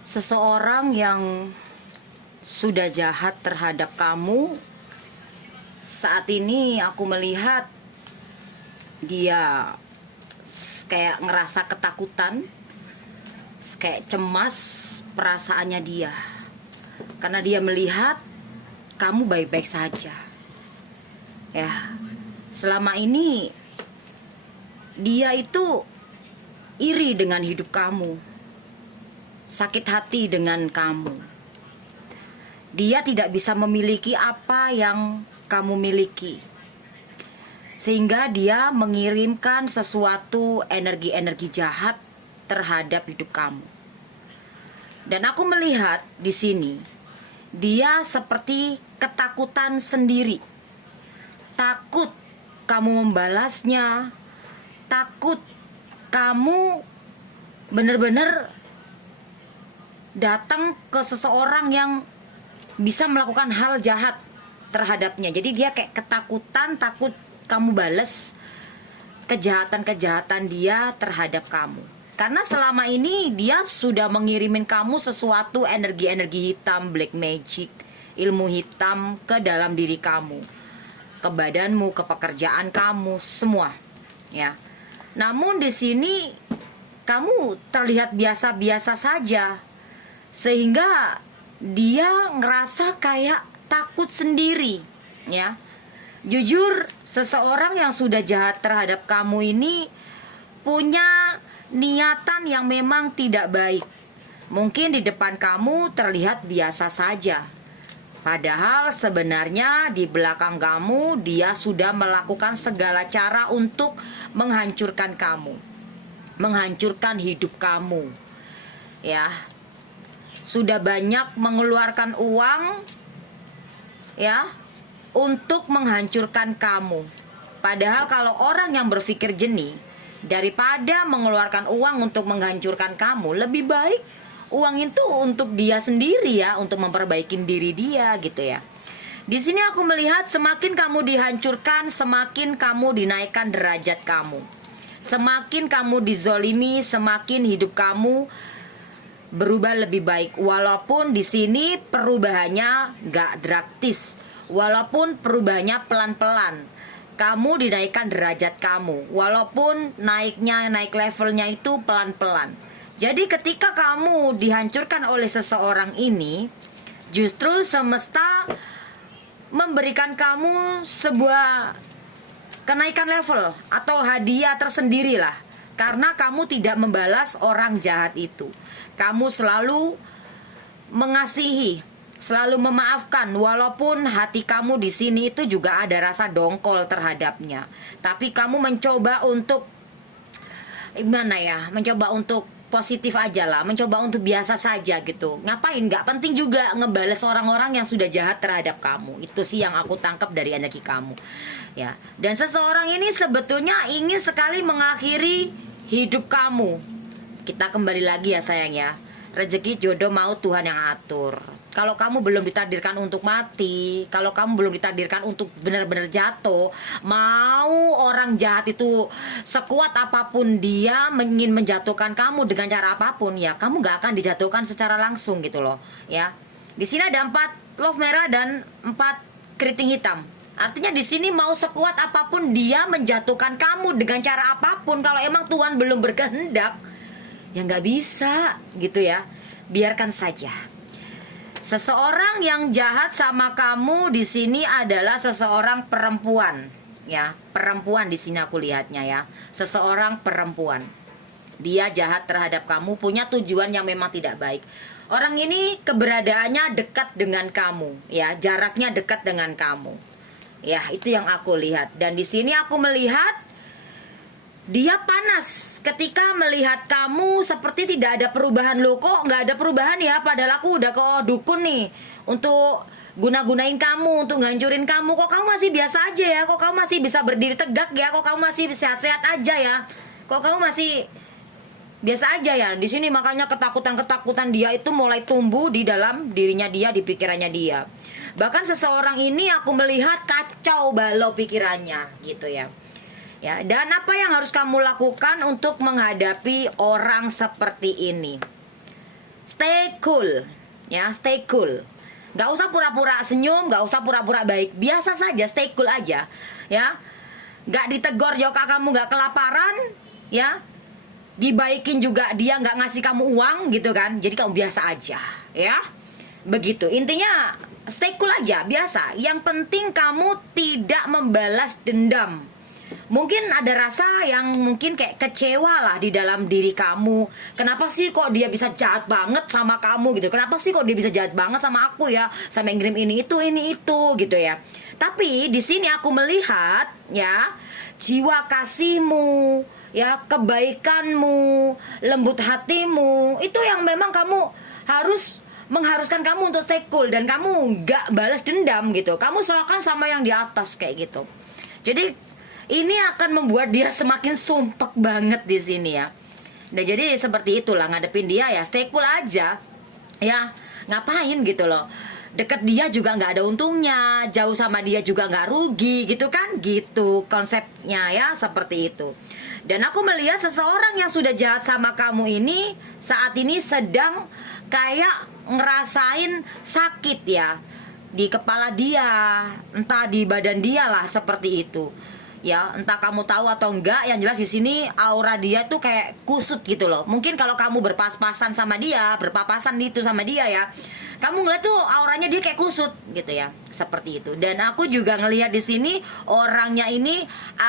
Seseorang yang sudah jahat terhadap kamu, saat ini aku melihat dia kayak ngerasa ketakutan, kayak cemas perasaannya dia. Karena dia melihat kamu baik-baik saja. Ya, selama ini dia itu iri dengan hidup kamu, sakit hati dengan kamu. Dia tidak bisa memiliki apa yang kamu miliki, sehingga dia mengirimkan sesuatu energi-energi jahat terhadap hidup kamu. Dan aku melihat di sini dia seperti ketakutan sendiri. Takut kamu membalasnya, takut kamu benar-benar datang ke seseorang yang bisa melakukan hal jahat terhadapnya. Jadi dia kayak ketakutan, takut kamu bales kejahatan-kejahatan dia terhadap kamu. Karena selama ini dia sudah mengirimin kamu sesuatu energi-energi hitam, black magic, ilmu hitam ke dalam diri kamu, ke badanmu, ke pekerjaan kamu, semua. Ya. Namun di sini kamu terlihat biasa-biasa saja, sehingga dia ngerasa kayak takut sendiri, ya. Jujur, seseorang yang sudah jahat terhadap kamu ini punya niatan yang memang tidak baik. Mungkin di depan kamu terlihat biasa saja, padahal sebenarnya di belakang kamu dia sudah melakukan segala cara untuk menghancurkan kamu, menghancurkan hidup kamu. Ya, sudah banyak mengeluarkan uang, ya, untuk menghancurkan kamu. Padahal kalau orang yang berpikir jernih, daripada mengeluarkan uang untuk menghancurkan kamu, lebih baik uang itu untuk dia sendiri, ya, untuk memperbaiki diri dia, gitu ya. Di sini aku melihat semakin kamu dihancurkan, semakin kamu dinaikkan derajat kamu. Semakin kamu dizolimi, semakin hidup kamu berubah lebih baik. Walaupun di sini perubahannya gak drastis, walaupun perubahannya pelan-pelan, kamu dinaikkan derajat kamu, walaupun naik levelnya itu pelan-pelan. Jadi ketika kamu dihancurkan oleh seseorang ini, justru semesta memberikan kamu sebuah kenaikan level atau hadiah tersendiri lah. Karena kamu tidak membalas orang jahat itu. Kamu selalu mengasihi, selalu memaafkan, walaupun hati kamu di sini itu juga ada rasa dongkol terhadapnya. Tapi kamu mencoba untuk gimana ya? Mencoba untuk positif aja lah, mencoba untuk biasa saja gitu. Ngapain? Nggak penting juga ngebales orang-orang yang sudah jahat terhadap kamu. Itu sih yang aku tangkap dari energi kamu, ya. Dan seseorang ini sebetulnya ingin sekali mengakhiri hidup kamu. Kita kembali lagi ya sayang ya. Rezeki jodoh mau Tuhan yang atur. Kalau kamu belum ditakdirkan untuk mati, kalau kamu belum ditakdirkan untuk benar-benar jatuh, mau orang jahat itu sekuat apapun dia ingin menjatuhkan kamu dengan cara apapun, ya kamu gak akan dijatuhkan secara langsung gitu loh, ya. Di sini ada 4 love merah dan 4 keriting hitam. Artinya di sini mau sekuat apapun dia menjatuhkan kamu dengan cara apapun, kalau emang Tuhan belum berkehendak, ya nggak bisa gitu ya. Biarkan saja. Seseorang yang jahat sama kamu di sini adalah seseorang perempuan, ya. Perempuan di sini aku lihatnya ya. Seseorang perempuan. Dia jahat terhadap kamu, punya tujuan yang memang tidak baik. Orang ini keberadaannya dekat dengan kamu, ya, jaraknya dekat dengan kamu. Ya, itu yang aku lihat. Dan di sini aku melihat dia panas ketika melihat kamu seperti tidak ada perubahan. Loh, kok nggak ada perubahan ya? Padahal aku udah ke dukun nih untuk guna-gunain kamu, untuk ngancurin kamu. Kok kamu masih biasa aja ya? Kok kamu masih bisa berdiri tegak ya? Kok kamu masih sehat-sehat aja ya? Kok kamu masih biasa aja ya? Di sini makanya ketakutan-ketakutan dia itu mulai tumbuh di dalam dirinya dia, di pikirannya dia. Bahkan seseorang ini aku melihat kacau balau pikirannya gitu ya. Ya, dan apa yang harus kamu lakukan untuk menghadapi orang seperti ini? Stay cool, ya, stay cool. Nggak usah pura-pura senyum, nggak usah pura-pura baik, biasa saja, stay cool aja, ya. Nggak ditegur juga kamu nggak kelaparan, ya. Dibaikin juga dia nggak ngasih kamu uang gitu kan, jadi kamu biasa aja, ya. Begitu, intinya stay cool aja, biasa. Yang penting kamu tidak membalas dendam. Mungkin ada rasa yang mungkin kayak kecewa lah di dalam diri kamu. Kenapa sih kok dia bisa jahat banget sama kamu gitu? Kenapa sih kok dia bisa jahat banget sama aku ya? Sama yang ngirim ini itu gitu ya. Tapi di sini aku melihat ya, jiwa kasihmu, ya, kebaikanmu, lembut hatimu, itu yang memang kamu harus mengharuskan kamu untuk stay cool dan kamu nggak balas dendam gitu. Kamu serahkan sama yang di atas kayak gitu. Jadi ini akan membuat dia semakin sumpek banget di sini ya. Nah, jadi seperti itulah ngadepin dia ya, stay cool aja. Ya, ngapain gitu loh. Deket dia juga nggak ada untungnya, jauh sama dia juga nggak rugi gitu kan, gitu konsepnya ya, seperti itu. Dan aku melihat seseorang yang sudah jahat sama kamu ini saat ini sedang kayak ngerasain sakit ya di kepala dia, entah di badan dia lah, seperti itu. Ya, entah kamu tahu atau enggak, yang jelas di sini aura dia tuh kayak kusut gitu loh. Mungkin kalau kamu berpas-pasan sama dia, berpapasan itu sama dia ya, kamu ngeliat tuh auranya dia kayak kusut gitu ya, seperti itu. Dan aku juga ngelihat di sini orangnya ini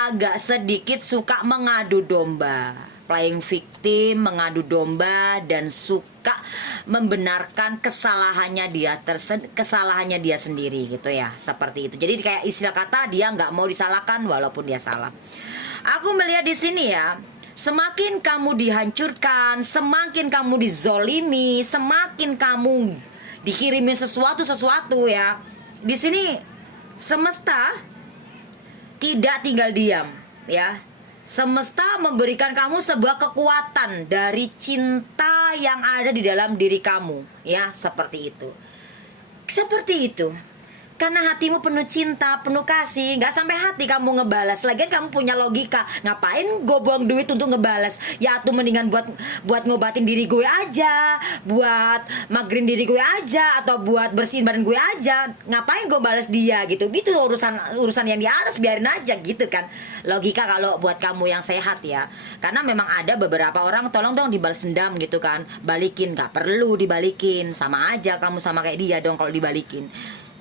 agak sedikit suka mengadu domba, playing victim, mengadu domba, dan suka membenarkan kesalahannya dia sendiri gitu ya, seperti itu. Jadi kayak istilah kata dia nggak mau disalahkan walaupun dia salah. Aku melihat di sini ya, semakin kamu dihancurkan, semakin kamu dizolimi, semakin kamu dikirimin sesuatu ya. Di sini semesta tidak tinggal diam ya. Semesta memberikan kamu sebuah kekuatan dari cinta yang ada di dalam diri kamu, ya, seperti itu. Seperti itu. Karena hatimu penuh cinta, penuh kasih, nggak sampai hati kamu ngebalas. Lagian kamu punya logika, ngapain gue buang duit untuk ngebalas? Ya tuh mendingan buat ngobatin diri gue aja, buat magerin diri gue aja, atau buat bersihin badan gue aja. Ngapain gue balas dia gitu? Itu urusan yang di atas, biarin aja gitu kan. Logika kalau buat kamu yang sehat ya. Karena memang ada beberapa orang, tolong dong dibalas dendam gitu kan. Balikin, nggak perlu dibalikin. Sama aja kamu sama kayak dia dong kalau dibalikin.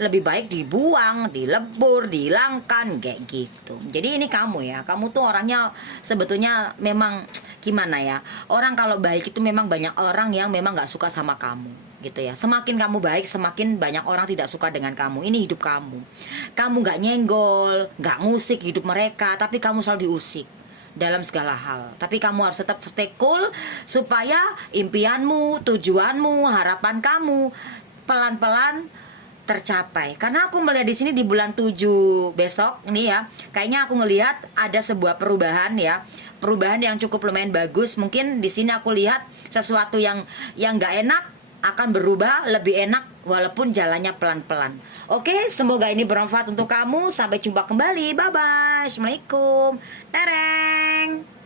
Lebih baik dibuang, dilebur, dihilangkan kayak gitu. Jadi ini kamu ya, kamu tuh orangnya sebetulnya memang gimana ya, orang kalau baik itu memang banyak orang yang memang gak suka sama kamu gitu ya. Semakin kamu baik, semakin banyak orang tidak suka dengan kamu. Ini hidup kamu. Kamu gak nyenggol, gak ngusik hidup mereka, tapi kamu selalu diusik dalam segala hal. Tapi kamu harus tetap stay cool supaya impianmu, tujuanmu, harapan kamu pelan-pelan tercapai. Karena aku melihat di sini di bulan 7 besok nih ya, kayaknya aku ngelihat ada sebuah perubahan ya. Perubahan yang cukup lumayan bagus. Mungkin di sini aku lihat sesuatu yang nggak enak akan berubah lebih enak walaupun jalannya pelan-pelan. Oke, semoga ini bermanfaat untuk kamu. Sampai jumpa kembali. Bye bye. Assalamualaikum. Tereng.